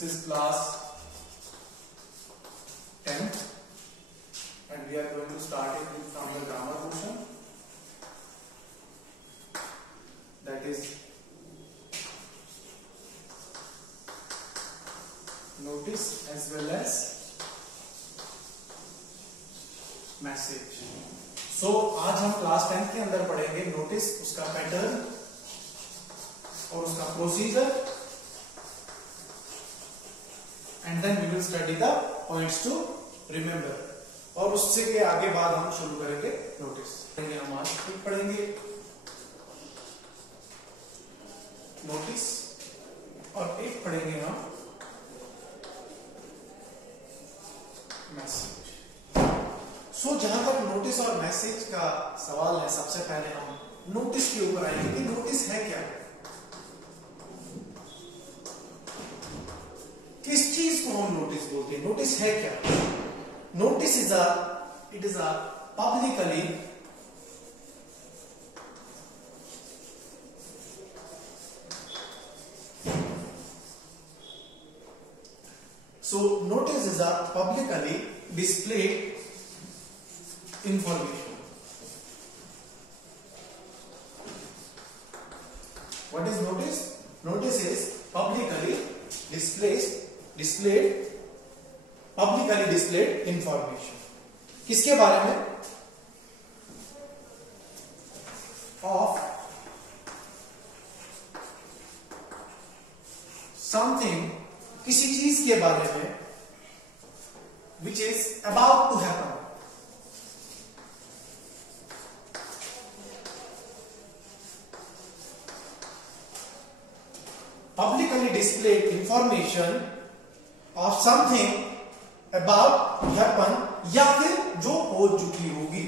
This is class 10th and we are going to start it with from the grammar portion, that is notice as well as message. So आज हम क्लास 10 के अंदर पढ़ेंगे नोटिस, उसका pattern और उसका procedure, and then we will study the points to remember. और उससे के आगे बाद हम शुरू करेंगे नोटिस. हम आज फिर पढ़ेंगे नोटिस और एक पढ़ेंगे हम मैसेज. सो जहां तक नोटिस और मैसेज का सवाल है, सबसे पहले हम नोटिस के ऊपर आएंगे कि नोटिस है क्या, किस चीज को हम नोटिस बोलते हैं, नोटिस है क्या. Notice is a publicly notice is a publicly displayed information. What is notice? Notice is publicly displayed information. किसके बारे में? Of something, किसी चीज के बारे में which is about to happen. Publicly displayed information of something about to happen या फिर जो हो चुकी होगी.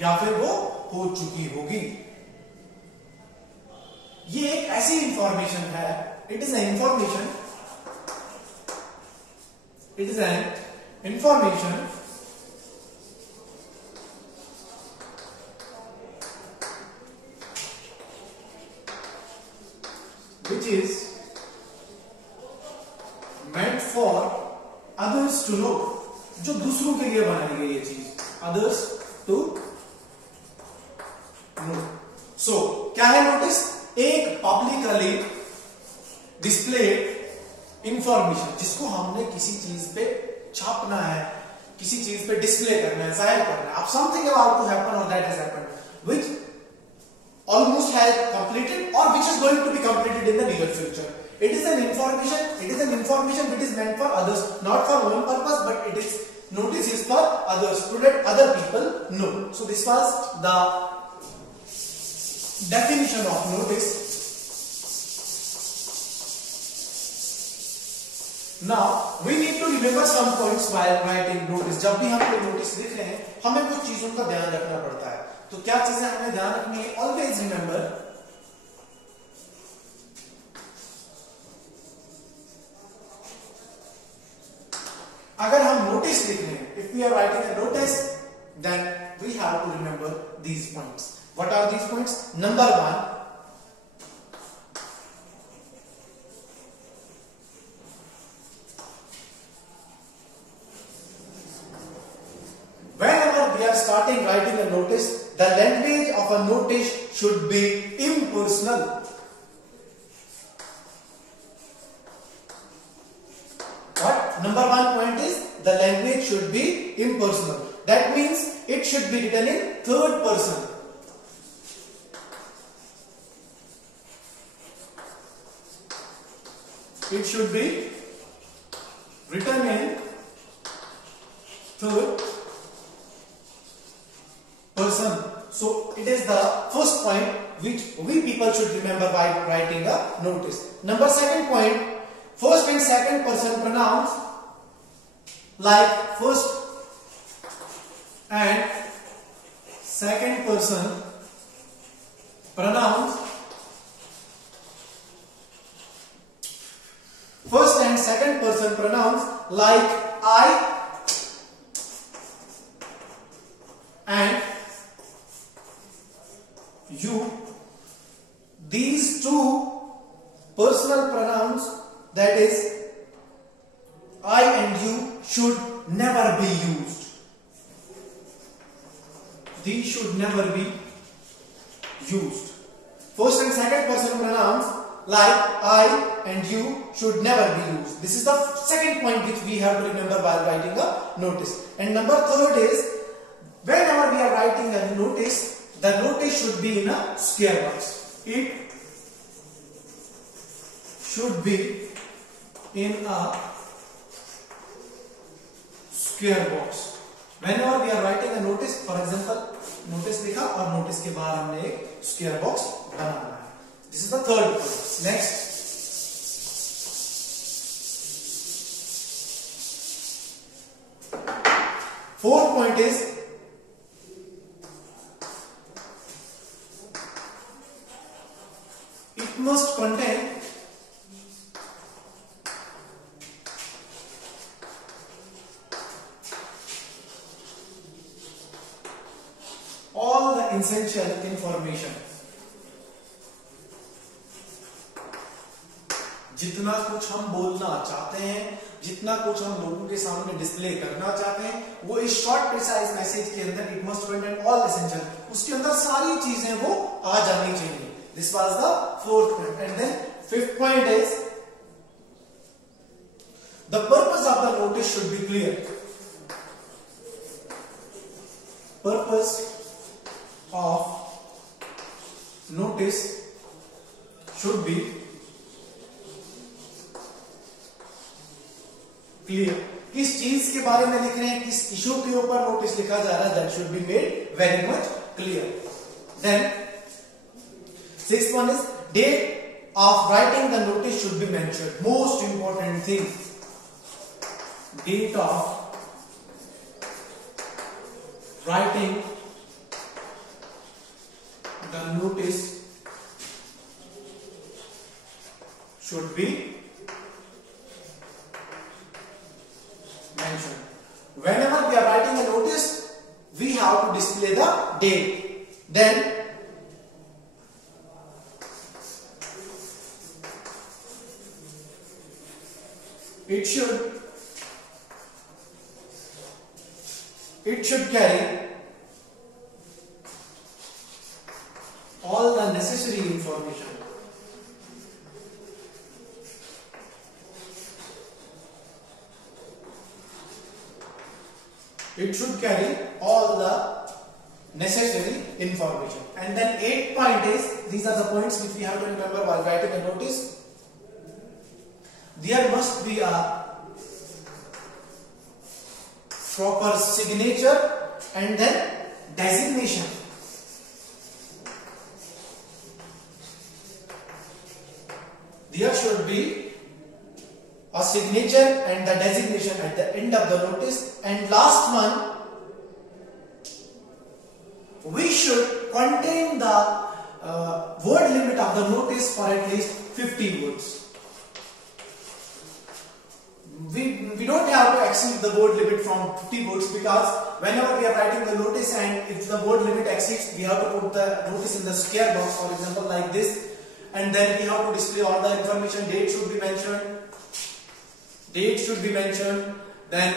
या फिर वो हो चुकी होगी. ये एक ऐसी इंफॉर्मेशन है, it is an information, it is an information which is meant for others to know. जो दूसरों के लिए बनाई गई ये चीज, others to know. So क्या है नोटिस? एक पब्लिकली डिस्प्लेड इंफॉर्मेशन जिसको हमने किसी चीज पे छापना है, किसी चीज पे डिस्प्ले करना है, जाहिर करना है. अब समथिंग अबाउट टू हैपन और that has happened, which almost has completed और which is going to be completed in the near future. It is an information which is meant for others, not for own purpose, but it is notice is for others, to let other people know. So this was the definition of notice. Now we need to remember some points while writing notice. जब भी हम कोई नोटिस लिख रहे हैं हमें कुछ चीजों का ध्यान रखना पड़ता है. तो क्या चीजें हमें ध्यान रखनी है? Always remember अगर हम नोटिस लिख रहे हैं, if we are writing a notice, then we have to remember these points. What are these points? Number 1, whenever we are starting writing a notice, the language of a notice should be impersonal. What? Number 1 point is the language should be impersonal. That means it should be written in third person. It should be written in third person. So it is the first point which we people should remember while writing a notice. Number 2nd point, first and second person pronouns like first and second person pronouns, first and second person pronouns like I and you, these two personal pronouns, that is I and you, should never be used. These should never be used. First and second person pronouns like I and you should never be used. This is the second point which we have to remember while writing a notice. And number third is, whenever we are writing a notice, the notice should be in a square box. It should be in a square box. Whenever we are writing a notice, for example, notice लिखा और notice के बाहर हमने एक square box बनाना है. This is the third point. Next, fourth point is, it must contain all the essential information. जितना कुछ हम बोलना चाहते हैं, जितना कुछ हम लोगों के सामने डिस्प्ले करना चाहते हैं, वो इस शॉर्ट प्रिसाइज मैसेज के अंदर it must contain all essential, उसके अंदर सारी चीजें वो आ जानी चाहिए. This was the fourth point. And then fifth point is, the purpose of the notice should be clear. Purpose of notice should be clear. किस चीज के बारे में लिख रहे हैं, किस इशू के ऊपर नोटिस लिखा जा रहा है, that should be made very much clear. Then sixth one is, date of writing the notice should be mentioned. Most important thing, date of writing the notice should be mentioned. Whenever we are writing a notice, we have to display the date. Then it should carry all the necessary information. It should carry all the necessary information. And then eighth point is, these are the points which we have to remember while writing a notice. There must be a proper signature and then designation. There should be a signature and the designation at the end of the notice. And last one, we should contain the word limit of the notice for at least 50 words. We don't have to exceed the word limit from 50 words, because whenever we are writing the notice and if the word limit exceeds, we have to put the notice in the square box, for example like this, and then we have to display all the information. Date should be mentioned. Date should be mentioned, then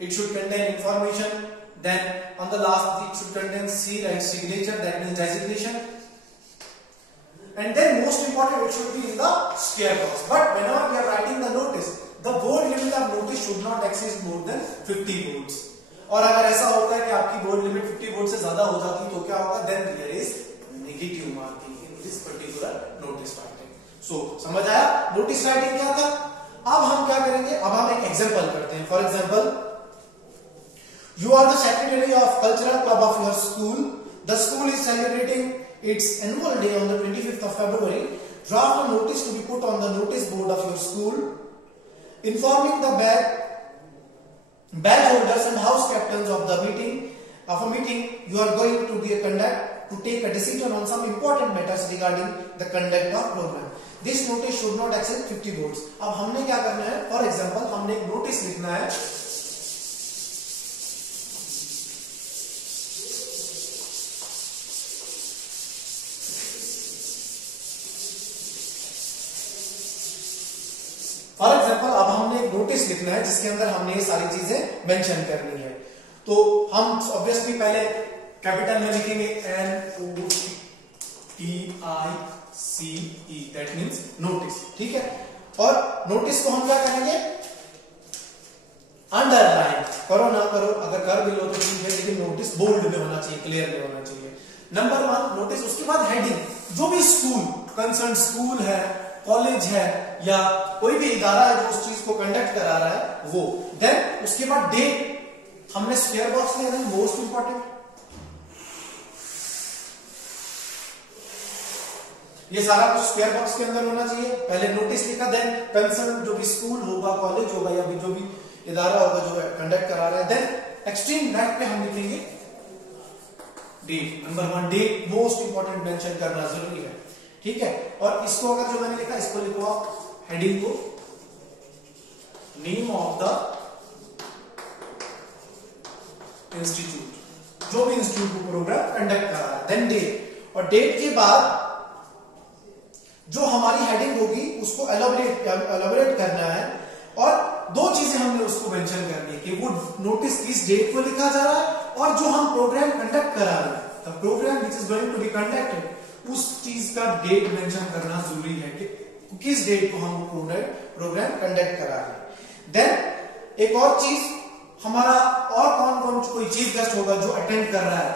it should contain information, then on the last it should contain seal and signature, that means designation, and then most important, it should be in the square box. But whenever we are writing the notice, the word limit of notice should not exceed more than 50 words. और अगर ऐसा होता है कि आपकी word limit 50 words से ज्यादा हो जाती है तो क्या होगा, then there is negative marking in this particular notice writing. So समझ आया notice writing क्या था. अब हम क्या करेंगे, अब हम एक एग्जांपल करते हैं. For example, you are the secretary of cultural club of your school. The school is celebrating its annual day on the 25th of February. Draft a notice to be put on the notice board of your school, informing the badge holders and house captains of a meeting you are going to be to take a decision on some important matters regarding the conduct of program. This notice should not exceed 50 words. अब हमने क्या करना है, for example हमने एक नोटिस लिखना है नोटिस लिखना है जिसके अंदर हमने ये सारी चीजें मेंशन करनी है। तो हम ऑब्वियसली पहले कैपिटल में लिखेंगे NOTICE, दैट मींस नोटिस, ठीक है। और नोटिस को हम क्या करेंगे, अंडरलाइन करो ना करो, अगर कर भी लो तो ठीक है, लेकिन नोटिस बोल्ड में होना चाहिए, क्लियर में होना चाहिए। नंबर 1 नोटिस, उसके बाद हेडिंग, जो भी स्कूल कंसर्न स्कूल है, कॉलेज है या कोई भी इदारा है जो उस चीज को कंडक्ट करा रहा है वो। देन उसके बाद डेट, हमने स्क्वायर बॉक्स लिया है, मोस्ट इंपॉर्टेंट, ये सारा कुछ स्क्वायर बॉक्स के अंदर होना चाहिए। पहले नोटिस लिखा, देन कंसर्न जो भी स्कूल होगा, कॉलेज होगा या भी जो भी इदारा होगा जो कंडक्ट करा रहा है, देन एक्सट्रीम राइट पे हम लिखेंगे date. Number 1 date most important mention करना जरूरी है, ठीक है। और इसको अगर जो मैंने लिखा इसको लिखो आप हेडिंग को, नेम ऑफ द इंस्टीट्यूट, जो भी इंस्टीट्यूट को प्रोग्राम कंडक्ट कर रहा है, देन डेट। और डेट के बाद जो हमारी हेडिंग होगी उसको एलाबोरेट करना है, और 2 चीजें हमने उसको मेंशन करनी है कि वो नोटिस किस डेट को लिखा जा रहा है, और जो हम प्रोग्राम कंडक्ट करा रहे हैं, the programme which is going to be conducted, उस चीज का डेट मेंशन करना जरूरी है कि किस डेट को हम प्रोग्राम कंडक्ट करा रहे हैं। देन एक और चीज, हमारा और कौन कौन कोई चीफ गेस्ट होगा जो अटेंड कर रहा है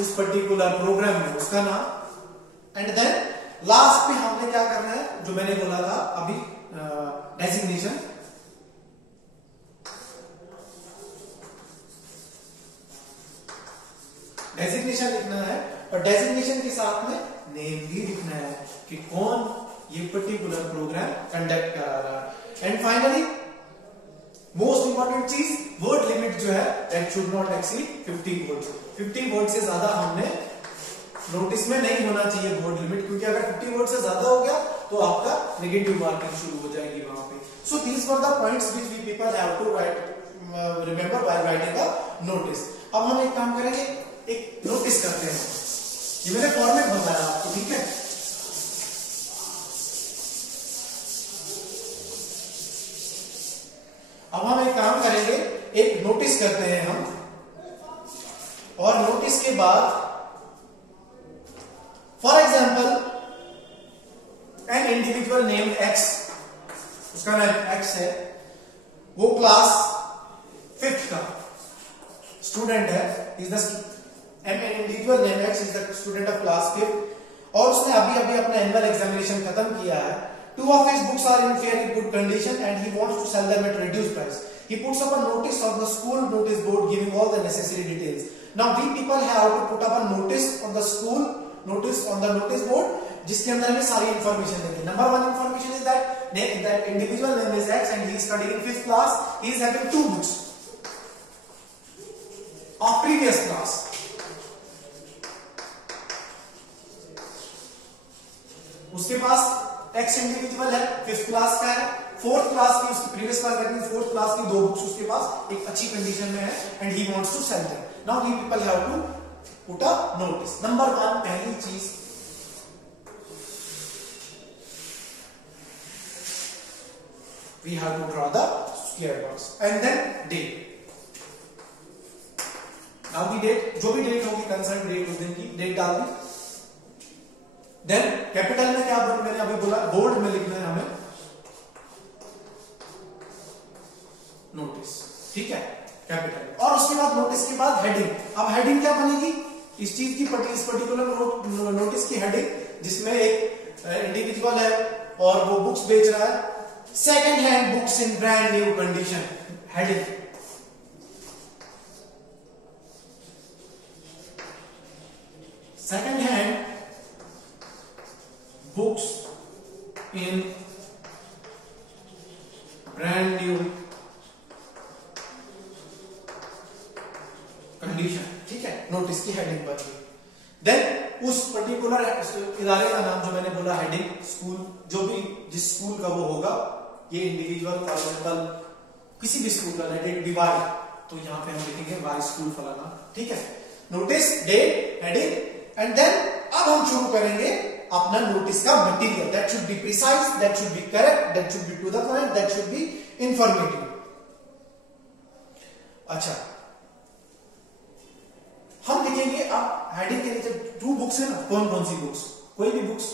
उस पर्टिकुलर प्रोग्राम में, उसका नाम। एंड देन लास्ट पे हमने क्या करना है, जो मैंने बोला था अभी, डेजिग्नेशन। डेजिग्नेशन लिखना है, और डेजिग्नेशन के साथ में नेम भी लिखना है कि कौन ये पर्टिकुलर प्रोग्राम कंडक्ट करा रहा है। एंड फाइनली मोस्ट इंपॉर्टेंट चीज, वर्ड लिमिट जो है दैट शुड नॉट एक्सीड 50 वर्ड्स। 50 वर्ड से ज्यादा हमने नोटिस में नहीं होना चाहिए वर्ड लिमिट, क्योंकि अगर 50 वर्ड से ज्यादा हो गया तो आपका नेगेटिव मार्किंग शुरू हो जाएगी वहां पे। So these were the points which we people have to write, remember while writing a notice. अब हम एक काम करेंगे, एक नोटिस करते हैं, ये मैंने फॉर्मेट बताया आपको, ठीक है। अब हम एक काम करेंगे, एक नोटिस करते हैं हम, और नोटिस के बाद for example an individual name x, उसका नाम एक्स है, वो क्लास 5th का स्टूडेंट है, is the an individual name x is the student of class 5th, और उसने अभी अभी अपना एनुअल एग्जामिनेशन खत्म किया है। 2 of his books are in fairly good condition and he wants to sell them at reduced price. He puts up a notice on the school notice board giving all the necessary details. Now we people have to put up a notice on the school notice on the notice board, जिसके अंदर हमें सारी इंफॉर्मेशन देंगे। नंबर 1 information is that individual name is x and he is studying in 5th class, he is having 2 books of previous class. उसके पास x individual है, 5th class का है, 4th class की उसकी previous class that means 4th class की 2 बुक्स उसके पास एक अच्छी कंडीशन में है, and he wants to sell them. Now we people have to put a notice. Number 1 पहली चीज, we have to draw the square box and then date. Now the date, जो भी डेट होगी कंसर्न डेट उस दिन की डेट डाल दी। देन कैपिटल में क्या मैंने अभी बोला, बोल्ड में लिखना है हमें नोटिस, ठीक है, कैपिटल। और उसके बाद नोटिस के बाद हेडिंग। अब हेडिंग क्या बनेगी, इस चीज की इस पर्टिकुलर नोटिस की हेडिंग, जिसमें एक इंडिविजुअल है और वो बुक्स बेच रहा है, सेकेंड हैंड बुक्स इन brand new condition, heading. Second hand books इन ब्रांड न्यू कंडीशन, ठीक है, नोटिस की हेडिंग पर। देन उस पर्टिकुलर इदारे का नाम जो मैंने बोला, हेडिंग, स्कूल, जो भी जिस स्कूल का वो होगा, ये इंडिविजुअल फॉर एग्जांपल किसी भी स्कूल का, लेट इट बी वाई, तो यहां पे हम लिखेंगे वाई स्कूल फलाना, ठीक है। Notice, date, heading, and then अब हम शुरू करेंगे अपना नोटिस का material. That should be precise, that should be correct, that should be to the point, that should be informative. अच्छा, हम लिखेंगे अब हेडिंग के नीचे 2 बुक्स है ना, कौन कौन सी बुक्स, कोई भी books,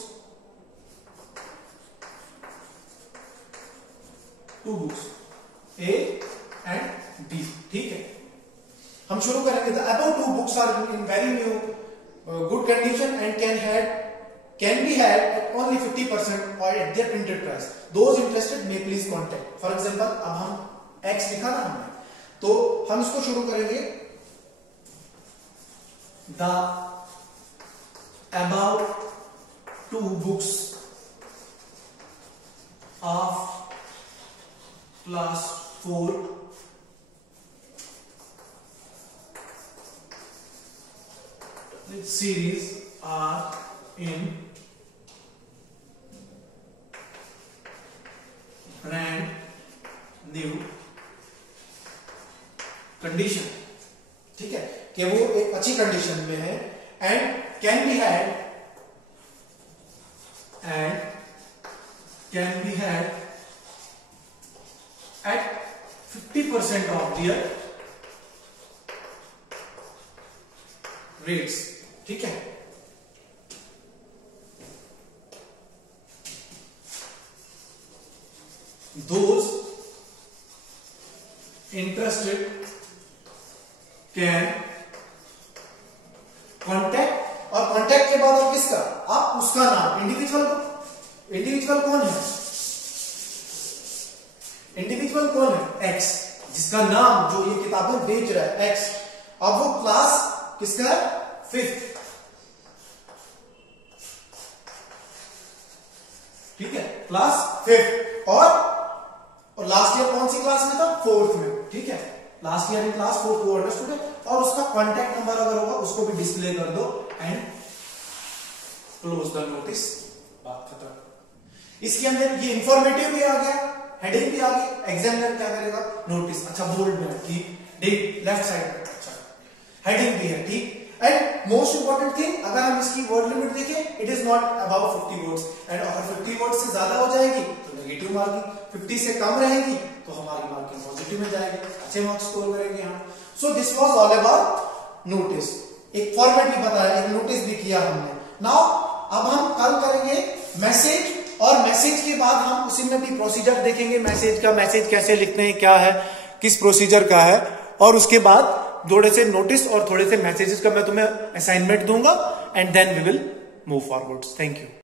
2 books A and B, ठीक है। हम शुरू करेंगे, the above 2 books are in very new good condition and can be had at only 50% और at there printed price, those interested may please contact. For example, अब हम X लिखा ना हमने, तो हम इसको शुरू करेंगे, the above 2 books of class 4 series are in brand new condition, ठीक है, कि वो एक अच्छी कंडीशन में है, and can be had at 50% of their rates, ठीक है। Those interested can contact, और कांटेक्ट के बाद आप किसका, आप उसका नाम, इंडिविजुअल कौन है, इंडिविजुअल कौन है, X, जिसका नाम जो ये किताबें बेच रहा है X, अब वो क्लास किसका है, 5th, ठीक है, क्लास 5th, और लास्ट ईयर कौन सी क्लास में था, 4th में, ठीक है, last year in class 4th, वो अंडरस्टूड है। और उसका कॉन्टैक्ट नंबर अगर होगा उसको भी डिस्प्ले कर दो एंड क्लोज द नोटिस, बात खत्म। इसके अंदर ये इंफॉर्मेटिव भी आ गया, हेडिंग भी आ गई, एग्जामिनर क्या करेगा, नोटिस, अच्छा बोल्ड में, ठीक, डेट लेफ्ट साइड में, अच्छा, हेडिंग भी है, ठीक। एंड मोस्ट इंपॉर्टेंट थिंग, अगर हम इसकी वर्ड लिमिट देखें, it is not about 50 words, and अगर 50 वर्ड्स से ज्यादा हो जाएगी तो नेगेटिव मार्किंग, 50 से कम रहेगी तो हमारी मार्किंग पॉजिटिव में जाएगी, अच्छे मार्क्स स्कोर करेंगे हम। So this was all about notice, एक फॉर्मेट भी बताया, एक नोटिस भी किया हमने। नाउ अब हम कल करेंगे मैसेज, और मैसेज के बाद हम उसी में भी प्रोसीजर देखेंगे मैसेज का, मैसेज कैसे लिखते हैं, क्या है, किस प्रोसीजर का है, और उसके बाद थोड़े से नोटिस और थोड़े से मैसेजेस का मैं तुम्हें असाइनमेंट दूंगा, and then we will move forwards. Thank you.